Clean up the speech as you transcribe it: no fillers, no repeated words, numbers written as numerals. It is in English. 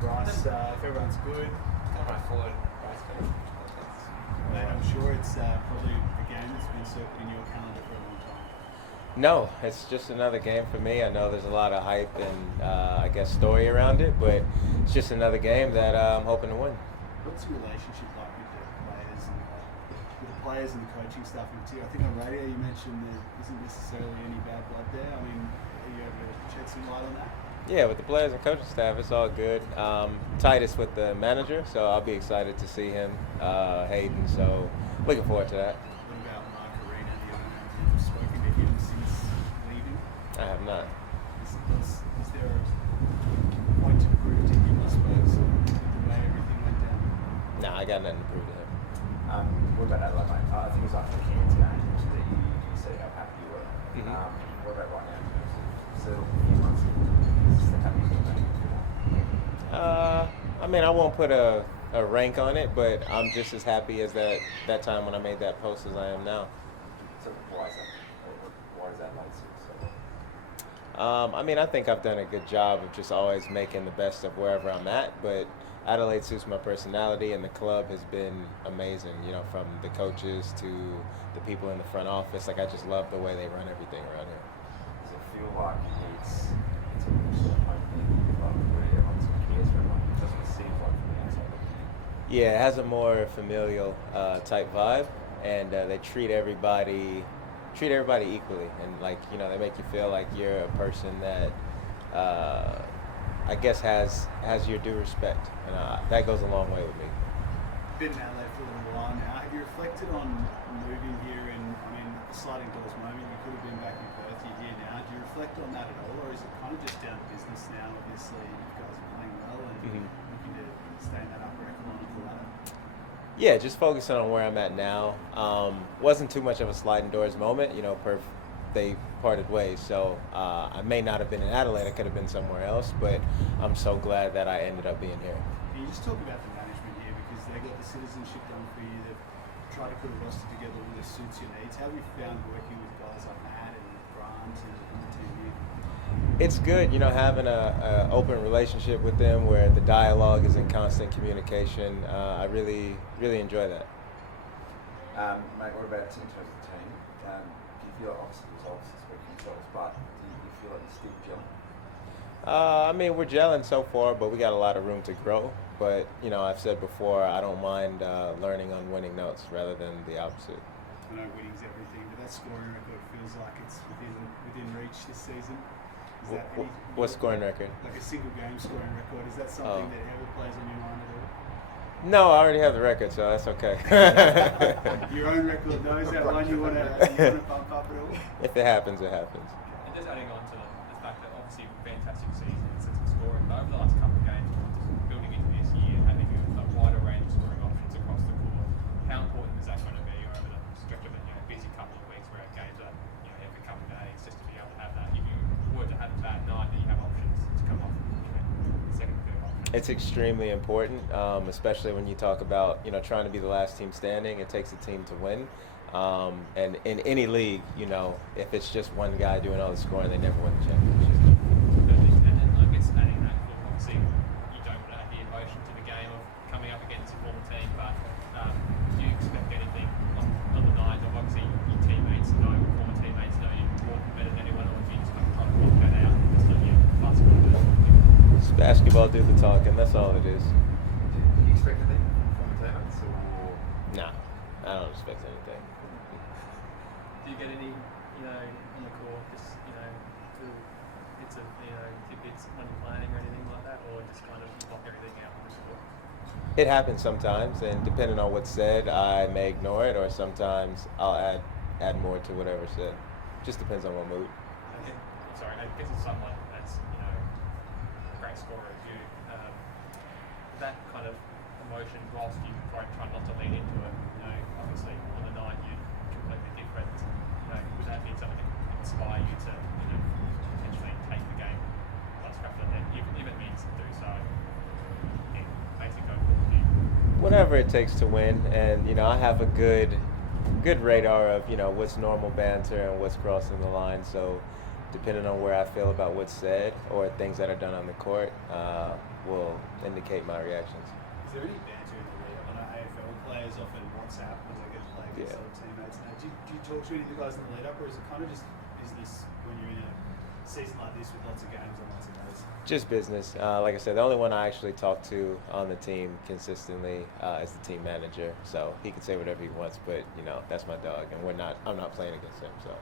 Bryce, if everyone's good, Come right forward, Bryce. mate, I'm sure it's probably a game that's been circled in your calendar for a long time. No, it's just another game for me. I know there's a lot of hype and I guess story around it, but it's just another game that I'm hoping to win. What's your relationship like with the players and with the players and the coaching staff in particular? I think on radio you mentioned there isn't necessarily any bad blood there. I mean, are you able to shed some light on that? Yeah, with the players and coaching staff, it's all good. Titus with the manager, so I'll be excited to see him, Hayden. So looking forward to that. What about Mark Arena, the owner? Have you spoken to him since leaving? I have not. Is there a point to prove to him, I suppose, with the way everything went down? Nah, I got nothing to prove to him. What about Adelaide, mate? I think it was after the Cairns game that you said how happy you were. Mhm. What about right now? Settled a few months in. Is this the happiest you've been? I mean, I won't put a rank on it, but I'm just as happy as that time when I made that post as I am now. So why is that? Why is that like so? I mean, I think I've done a good job of just always making the best of wherever I'm at, but Adelaide suits my personality, and the club has been amazing, you know, from the coaches to the people in the front office. Like, I just love the way they run everything around here. Does it feel like it's a real sort of home thing, like where everyone sort of cares for everyone? That's what it seems like from the outside looking in. Yeah, it has a more familial type vibe, and they treat everybody equally, and like, you know, they make you feel like you're a person that I guess has your due respect, and that goes a long way with me. Been in Adelaide for a little while now. Have you reflected on moving here and, I mean, the sliding doors moment, you could have been back in Perth, you're here now. Do you reflect on that at all, or is it kind of just down to business now? Obviously, you guys are playing well and looking to stay in that upper echelon of the ladder. Yeah, just focusing on where I'm at now. Wasn't too much of a sliding doors moment, you know. They parted ways, so I may not have been in Adelaide. I could have been somewhere else, but I'm so glad that I ended up being here. Can you just talk about the management here, because they got the citizenship done for you, they've tried to put a roster together that suits your needs. How have you found working with guys like Matt and Grant and the team here? It's good, you know, having a open relationship with them where the dialogue is in constant communication. I really enjoy that. Mate, what about in terms of the team? Do you feel like obviously the results this week themselves, but do you feel like you're still gelling? I mean, we're gelling so far, but we got a lot of room to grow. But, you know, I've said before, I don't mind learning on winning notes rather than the opposite. I know winning's everything, but that scoring record feels like it's within reach this season. Is that What scoring record? like a single game scoring record? Is that something that ever plays on your mind at all? No, I already have the record, so that's okay. Your own record, though, is that one you want to bump up at all? If it happens, it happens. And just adding on to the fact that obviously fantastic season in sense of scoring, but over the last couple of games, just building into this year, having a wider range of scoring options across the court, how important is that going to be over the stretch of a busy couple of weeks where games are every couple of days, just to be able to have that? If you were to have a bad night, that you have options to come off second, third option. It's extremely important, especially when you talk about trying to be the last team standing. It takes a team to win, and in any league, if it's just one guy doing all the scoring, they never win the championship. And I guess adding that, obviously you don't want to add the emotion to the game of coming up against a former team, but do you expect anything on the night of obviously your teammates know, former teammates know you more better than anyone, or do you just kind of try to work that out? It's not your basketball doing. It's basketball, do the talking. That's all it is. Do you expect anything from the teammates, or? Nah, I don't expect anything. Do you get any, on the court, just, little bits of, tidbits when you're playing or anything like that, or just kind of block everything out on the court? It happens sometimes, and depending on what's said, I may ignore it, or sometimes I'll add more to whatever's said. Just depends on what mood. Okay. Sorry, I guess it's someone that's, a great scorer as you. That kind of emotion, whilst you try not to lean into it, obviously on the night you're completely different. Would that be something that would inspire you to, potentially take the game one scrap of the net, even if it means to do so? It makes it go forward for you. Whatever it takes to win, and I have a good radar of what's normal banter and what's crossing the line. So depending on where I feel about what's said or things that are done on the court, will indicate my reactions. Is there any banter in the lead up? I know AFL players often WhatsApp when they get to play against Yeah. other teammates. Now, do you talk to any of the guys in the lead up, or is it kind of just business when you're in a season like this with lots of games and lots of days? Just business. Like I said, the only one I actually talk to on the team consistently is the team manager. So he can say whatever he wants, but that's my dog, and I'm not playing against him. So.